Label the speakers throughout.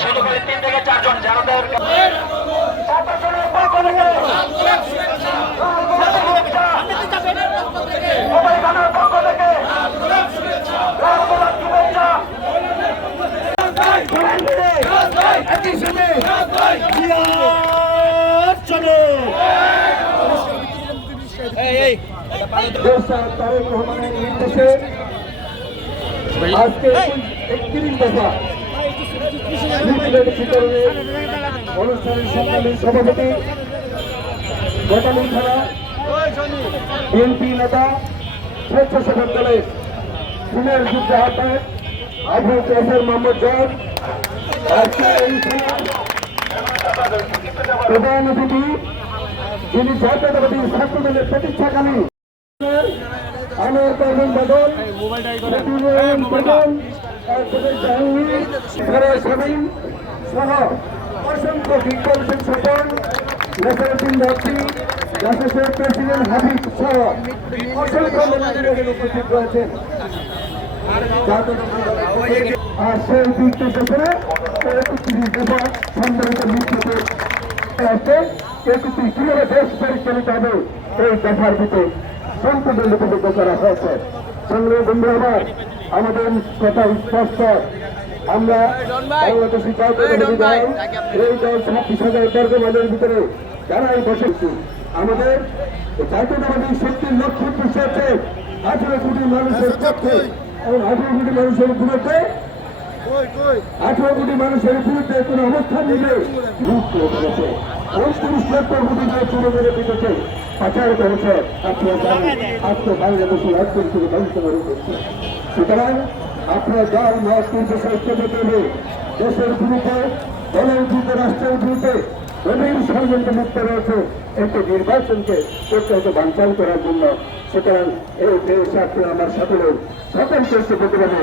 Speaker 1: শুরু করে তিন থেকে চারজন যাদের ছাত্রজনের পক্ষ থেকে মোবাইল থানার পক্ষ থেকে রামগোলাপ শুভেচ্ছা
Speaker 2: দেশা তারেক রহমানের নির্দেশে আজকে একত্রিশ দফা লিফলেট বিতরণের অনুষ্ঠানের সংগ্রামী সভাপতি গতানুল থানা বিএনপি নেতা স্বেচ্ছাসেবক দলের সিনিয়র যুদ্ধ আহ্বায়ক আবু কাসের মোহাম্মদ জয় আজকে এই খেলার প্রধান অতিথি যিনি জাতীয়তাবাদী ছাত্র দলের প্রতিষ্ঠাকালীন আমার কর্মন বদল বদল হামিম সহ অসংখ্য বিজ্ঞান স্বপন নেসারুদ্দিন রাত্রি জাসেসের প্রেসিডেন্ট হাবিব সহ অসংখ্য নেতাকর্মীরা উপস্থিত রয়েছেন আর সেই শেষে একত্রিশ দফা সম্মানিত মৃত্যুতে আসছে। একত্রিশ কীভাবে দেশ পরিচালিত হবে এই দফার ভিতরে। সম্পূর্ণ লিপিবদ্ধ করা হয়েছে। সংগ্রহ বন্ধু আমার আমাদের কথা স্পষ্ট। আমরা বাংলাদেশি এই দল ছাব্বিশ হাজার বর্গ মাইলের ভিতরে যারাই বসেছি আমাদের জাতীয়তাবাদী শক্তির লক্ষ্য হচ্ছে আঠেরো কোটি মানুষের পক্ষে। এবং আঠেরো কোটি মানুষের বিরুদ্ধে আঠারো কোটি মানুষের বিরুদ্ধে কোন অবস্থান নিলে রূপ করে উনত্রিশ লক্ষ কোটি দিয়ে চুরি মেরে দিতেছে পাচার করেছে আপনার জানেন আজকে বাংলাদেশের অর্থনীতিকে ধ্বংস করে দিচ্ছে সুতরাং আপনার দল মত কিন্তু সাহিত্য দেশের বিরুদ্ধে দলের বিরুদ্ধে রাষ্ট্রের বিরুদ্ধে গভীর ষড়যন্ত্র মুক্ত রয়েছে একটি নির্বাচনকে বাঞ্চাল করার জন্য। সুতরাং এই দেশ আমার সকলের সকল চেষ্টা করতে হবে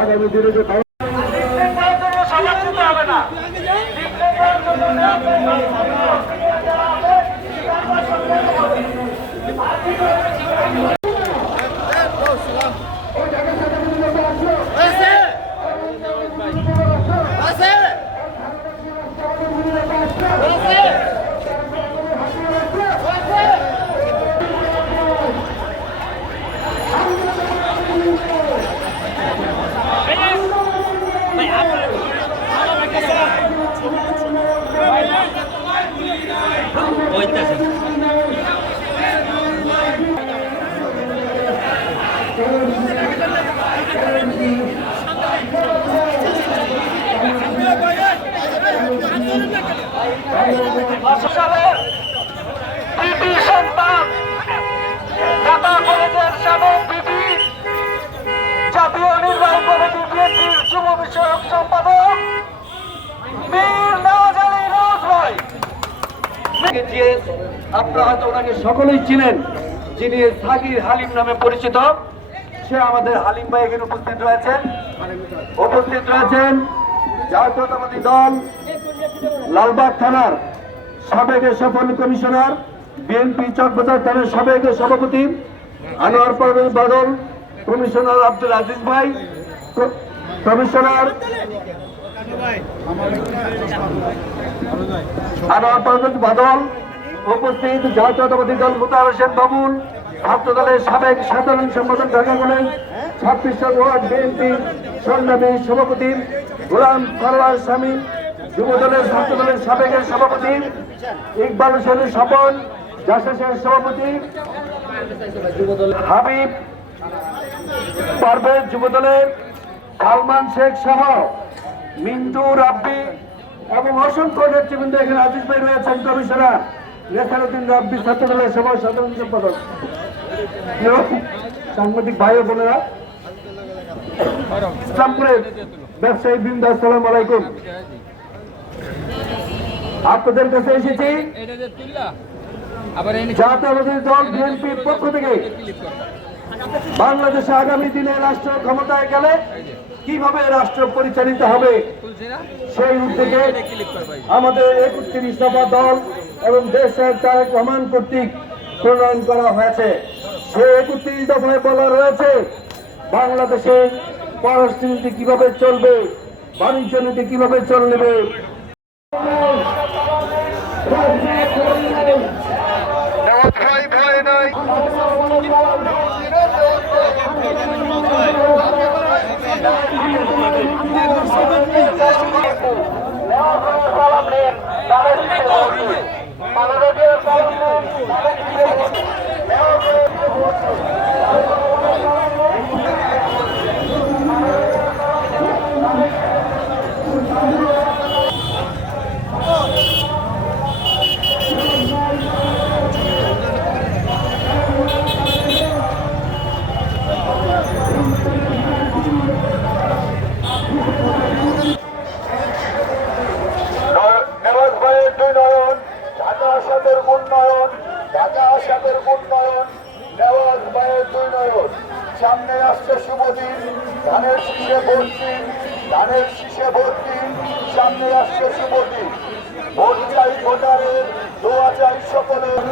Speaker 2: আগামী দিনে যে
Speaker 1: ডিসপ্লে করার জন্য সবার দিতে হবে না ডিসপ্লে করার জন্য নিরাপদ প্রক্রিয়া দেওয়া হবে নির্বাচন করতে হবে সালের পিপি সন্তান ঢাকা জাতীয় নির্বাহী কমিটি বিএনপির সম্পাদক মীর নওয়াজ আলী
Speaker 2: ওনাকে সকলেই চিনেন যিনি সাকির হালিম নামে পরিচিত সে আমাদের হালিম ভাই এখানে উপস্থিত রয়েছেন উপস্থিত রয়েছেন জাতীয়তাবাদী দল লালবাগ থানার সাবেক সফল কমিশনার, বিএনপি চকবাজার থানার সাবেক সভাপতি, আনোয়ার পারভেজ বাদল, কমিশনার আব্দুল আজিজ ভাই কমিশনার আনোয়ার পারভেজ বাদল, উপস্থিত জাতীয়তাবাদী দল মুতার হোসেন বাবুল ছাত্র দলের সাবেক সাধারণ সম্পাদক ঢাকা কলেজ, ছাব্বিশ ওয়ার্ড বিএনপি সংগ্রামী সভাপতি গোলাম সরওয়ার স্বামী যুব দলের ছাত্র দলের সাবেক সভাপতি ইকবাল হোসেন স্বপন, জাসাসের সভাপতি হাবিব পারভেজ যুব দলের সালমান শেখ সহ মিন্টু, রাব্বি এবং অসংখ্য নেতৃবৃন্দ এখানে আজিজ ভাই রয়েছেন, কমিশনার রেখারুদ্দিন রাব্বি ছাত্র দলের সভা সাধারণ সম্পাদক। সাংবাদিক ভাই বোনেরা, ইসলামপুরের ব্যবসায়ী বৃন্দ আসসালাম আলাইকুম। আপনাদের কাছে এসেছি।
Speaker 3: এটা যে তুললা আবার এনে
Speaker 2: জাতীয়বাদী দল বিএনপির পক্ষ থেকে। বাংলাদেশে আগামী দিনে রাষ্ট্র ক্ষমতায় গেলে কীভাবে রাষ্ট্র পরিচালিত হবে?
Speaker 1: সেই উদ্যোগে আমাদের একত্রিশ দফা দল এবং দেশের তারেক রহমান কর্তৃক প্রণয়ন করা হয়েছে। সেই একত্রিশ দফায় বলা রয়েছে বাংলাদেশের পররাষ্ট্রনীতি কীভাবে চলবে বাণিজ্য নীতি কীভাবে চলবে ভয় ভয়
Speaker 2: আসছে শুভদিন ধানের শীষে ভর্তি, ধানের শীষে ভর্তি, সামনে আসছে শুভদিন ভোট চাই ভোটারের দোয়া চাই সকলের।